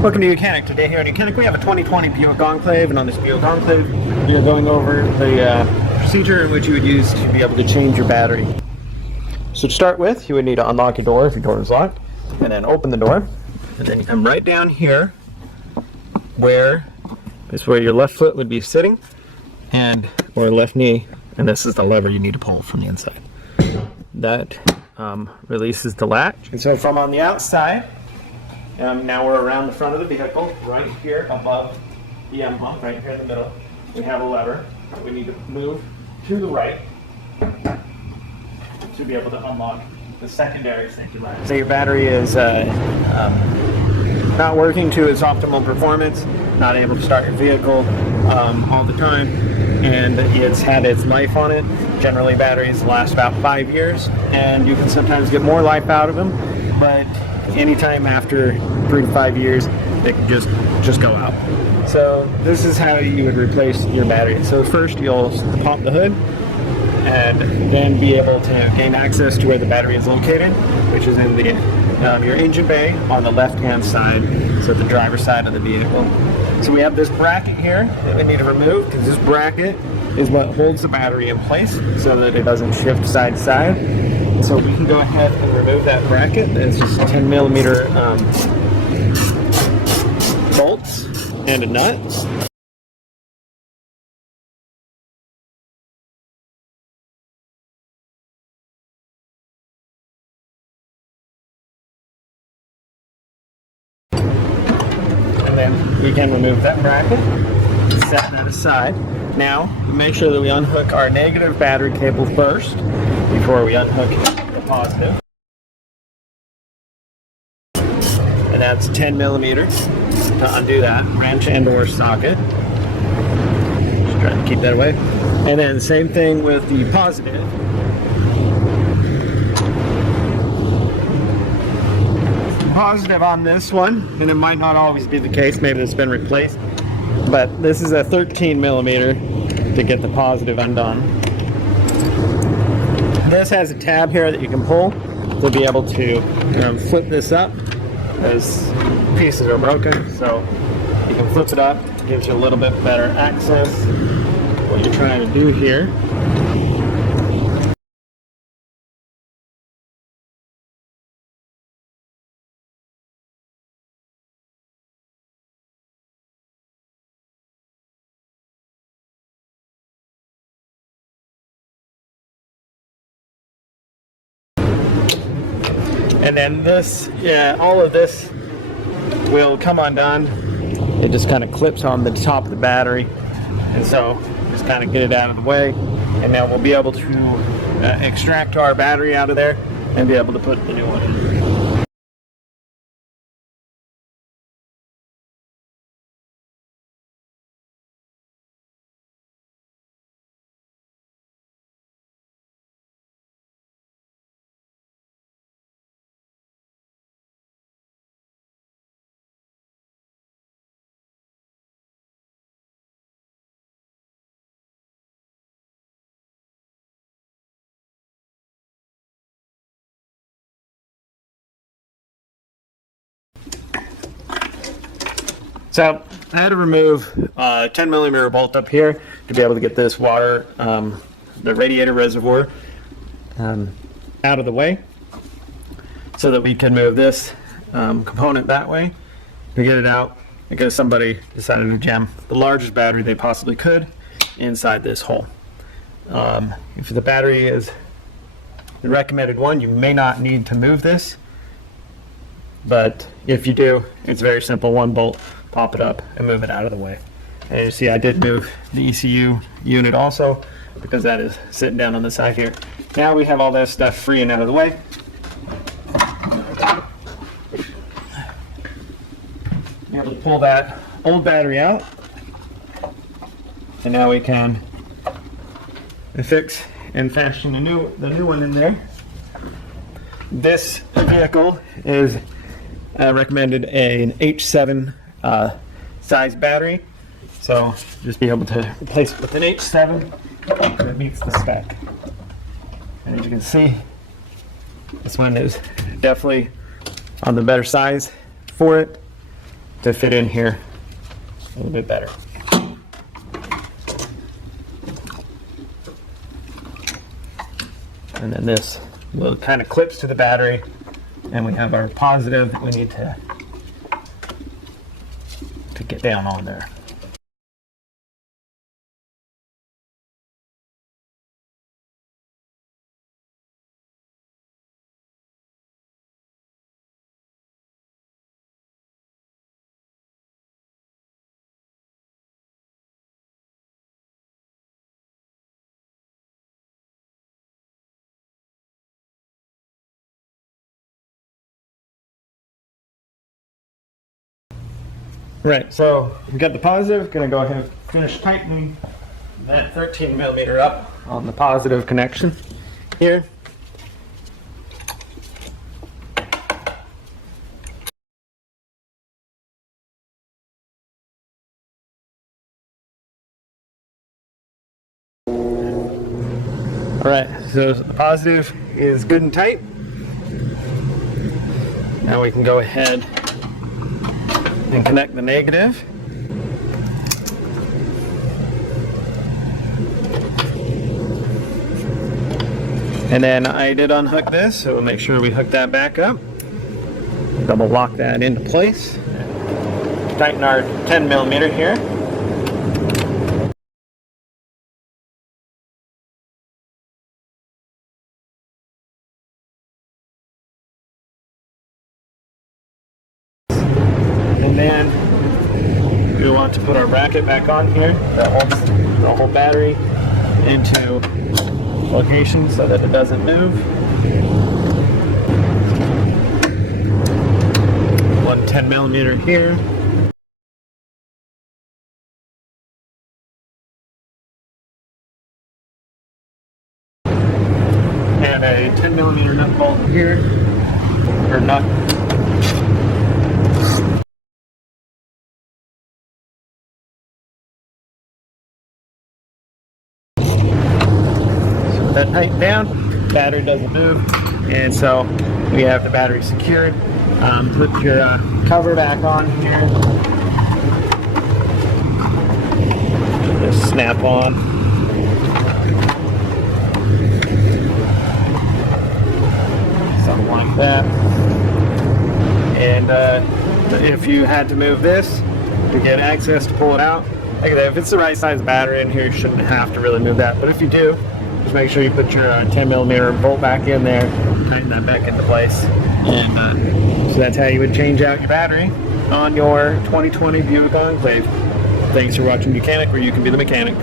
Welcome to YOUCANIC. Today here in YOUCANIC we have a 2020 Buick Enclave, and on this Buick Enclave we are going over the procedure in which you would use to be able to change your battery. So to start with, you would need to unlock your door if your door is locked, and then open the door, and then you come right down here where your left foot would be sitting, or left knee, and this is the lever you need to pull from the inside. That releases the latch. And so from on the outside, now we're around the front of the vehicle, right here above the emblem, right here in the middle. We have a lever that we need to move to the right to be able to unlock the secondary safety latch. So your battery is not working to its optimal performance, not able to start your vehicle all the time, and it's had its life on it. Generally batteries last about 5 years, and you can sometimes get more life out of them, but anytime after 3 to 5 years they can just go out. So this is how you would replace your battery. So first you'll pop the hood and then be able to gain access to where the battery is located, which is in the your engine bay on the left hand side, so the driver's side of the vehicle. So we have this bracket here that we need to remove, because this bracket is what holds the battery in place so that it doesn't shift side to side. So we can go ahead and remove that bracket. It's just 10mm bolts and a nut. And then we can remove that bracket, set that aside. Now, make sure that we unhook our negative battery cable first before we unhook the positive. And that's 10mm to undo that wrench and or socket. Just try to keep that away. And then same thing with the positive. Positive on this one, and it might not always be the case, maybe it's been replaced, but this is a 13mm to get the positive undone. This has a tab here that you can pull to be able to flip this up, as pieces are broken, so you can flip it up. It gives you a little bit better access to what you're trying to do here. And then this, all of this will come undone. It just kind of clips on the top of the battery. And so just kind of get it out of the way. And now we'll be able to extract our battery out of there and be able to put the new one in. So I had to remove a 10mm bolt up here to be able to get this water, the radiator reservoir, out of the way, so that we can move this component that way to get it out, because somebody decided to jam the largest battery they possibly could inside this hole. If the battery is the recommended one, you may not need to move this, but if you do, it's very simple. One bolt, pop it up and move it out of the way. And you see I did move the ECU unit also, because that is sitting down on the side here. Now we have all that stuff free and out of the way. Be able to pull that old battery out, and now we can fix and fashion the new one in there. This vehicle is recommended an H7 size battery, so just be able to replace it with an H7 that meets the spec. And as you can see, this one is definitely on the better size for it. to fit in here a little bit better. And then this little kind of clips to the battery, and we have our positive that we need to get down on there. Right, so we got the positive. Gonna go ahead and finish tightening that 13 millimeter up on the positive connection here. All right, so the positive is good and tight. Now we can go ahead and connect the negative. And then I did unhook this, so we'll make sure we hook that back up. Double lock that into place. Tighten our 10 millimeter here. And then we want to put our bracket back on here that holds the whole battery into location so that it doesn't move. One 10 millimeter here. And a 10 millimeter nut bolt here, or nut. That tighten down, battery doesn't move, and so we have the battery secured. Put your cover back on here. Just snap on. Something like that. And if you had to move this to get access to pull it out, like that, if it's the right size battery in here, you shouldn't have to really move that. But if you do, just make sure you put your 10 millimeter bolt back in there, tighten that back into place, and so that's how you would change out your battery on your 2020 Buick Enclave. Thanks for watching YOUCANIC, where you can be the mechanic.